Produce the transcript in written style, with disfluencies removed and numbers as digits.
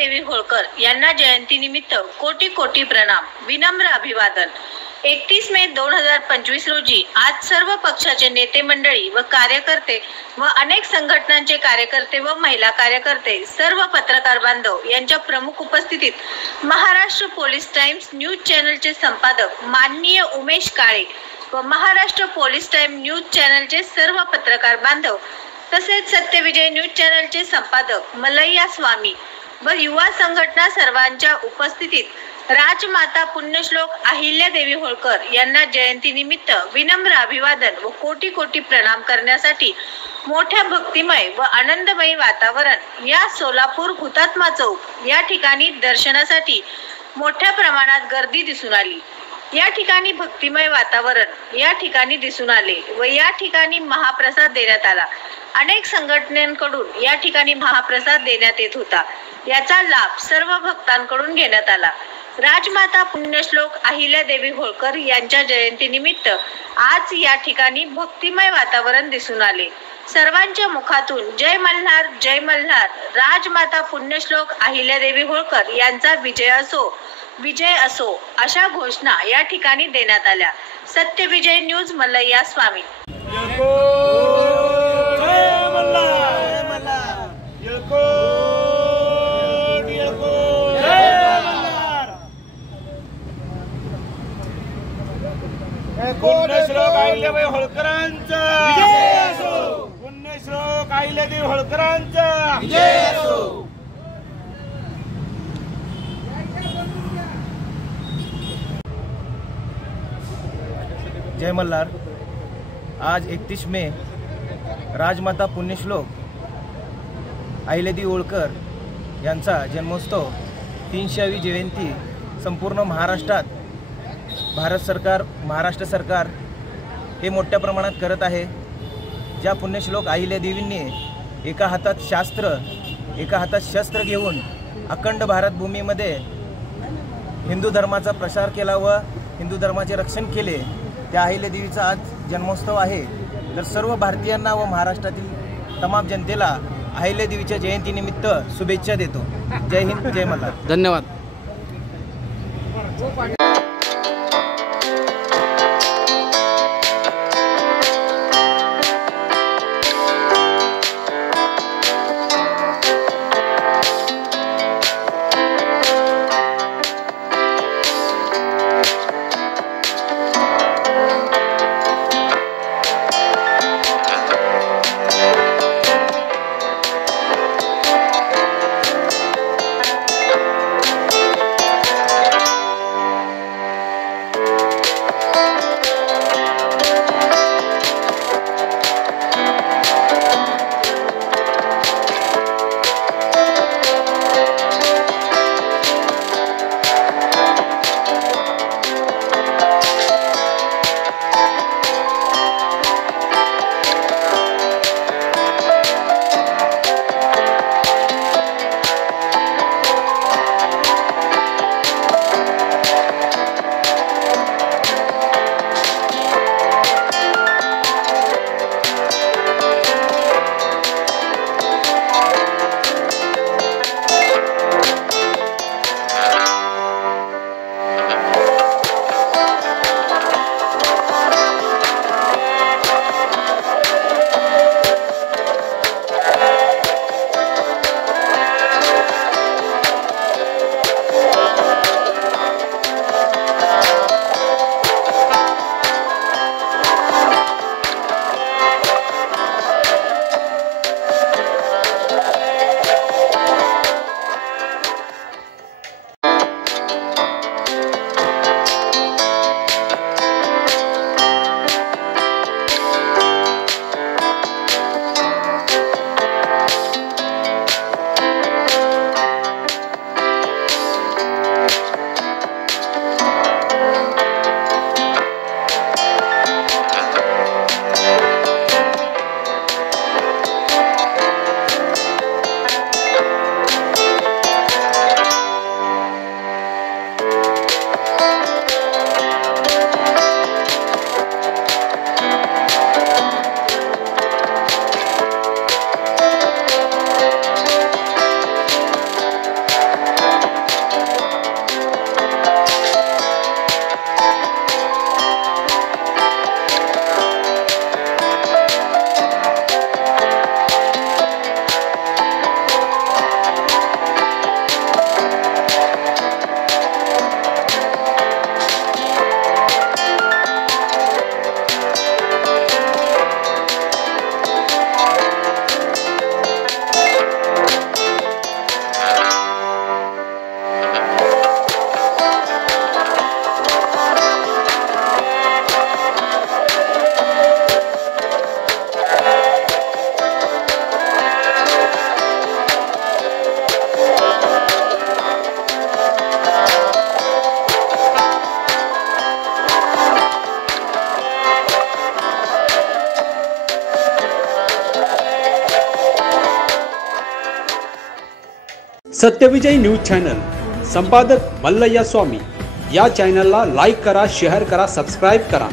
देवी होळकर यांना जयंतीनिमित्त कोटी कोटी प्रणाम, विनम्र अभिवादन। 31 मे 2025 रोजी आज सर्व पक्षाचे नेते मंडळी व कार्यकर्ते व अनेक संघटनांचे कार्यकर्ते व महिला कार्यकर्ते, सर्व पत्रकार बांधव यांच्या प्रमुख उपस्थितीत महाराष्ट्र पोलीस टाइम्स न्यूज चॅनलचे संपादक माननीय उमेश काळे व महाराष्ट्र पोलीस टाइम न्यूज चॅनलचे सर्व पत्रकार बांधव तसेच सत्यविजय न्यूज चॅनलचे संपादक मलैया स्वामी व युवा संघटना सर्वांच्या उपस्थितीत राजमाता पुण्यश्लोक अहिल्यादेवी होळकर यांना जयंतीनिमित्त विनम्र अभिवादन व कोटी कोटी प्रणाम करण्यासाठी मोठ्या भक्तिमय व आनंदमय वातावरण या सोलापूर हुतात्मा चौक या ठिकाणी दर्शनासाठी मोठ्या प्रमाणात गर्दी दिसून आली। या ठिकाणी भक्तिमय वातावरण या ठिकाणी दिसून आले व या ठिकाणी महाप्रसाद देण्यात आला। अनेक संघटनांकडून या ठिकाणी महाप्रसाद देण्यात येत होता। याचा लाभ सर्व भक्तांकडून घेण्यात आला। राजमाता पुण्यश्लोक अहिल्यादेवी होळकर यांच्या जयंतीनिमित्त आज या ठिकाणी भक्तिमय वातावरण दिसून आले। सर्वांच्या मुखातून जय मल्हार जय मल्हार, राजमाता पुण्यश्लोक अहिल्यादेवी होळकर यांचा विजय असो अशा घोषणा या ठिकाणी देण्यात आल्या। सत्यविजय न्यूज मलैया स्वामी। पुण्यश्लोक अहिल्यादेवी होळकरांचा विजय असो। पुण्यश्लोक अहिल्यादेवी होळकरांचा विजय असो। जय मल्हार। आज 31 मे राजमाता पुण्यश्लोक अहिल्यादेवी होळकर यांचा जन्मोत्सव 300वी जयंती संपूर्ण महाराष्ट्रात महाराष्ट्र सरकार हे मोठ्या प्रमाणात करत आहे। ज्या पुण्यश्लोक अहिल्यादेवींनी एका हातात शस्त्र घेऊन अखंड भारतभूमीमध्ये हिंदू धर्माचा प्रसार केला व हिंदू धर्माचे रक्षण केले, त्या अहिल्यादेवीचा आज जन्मोत्सव आहे। तर सर्व भारतीयांना व महाराष्ट्रातील तमाम जनतेला अहिल्यादेवीच्या जयंतीनिमित्त शुभेच्छा देतो। जय हिंद, जय मल्हार। धन्यवाद। सत्यविजय न्यूज चॅनल, संपादक मल्लय्या स्वामी। या चॅनलला लाईक करा, शेअर करा, सबस्क्राईब करा।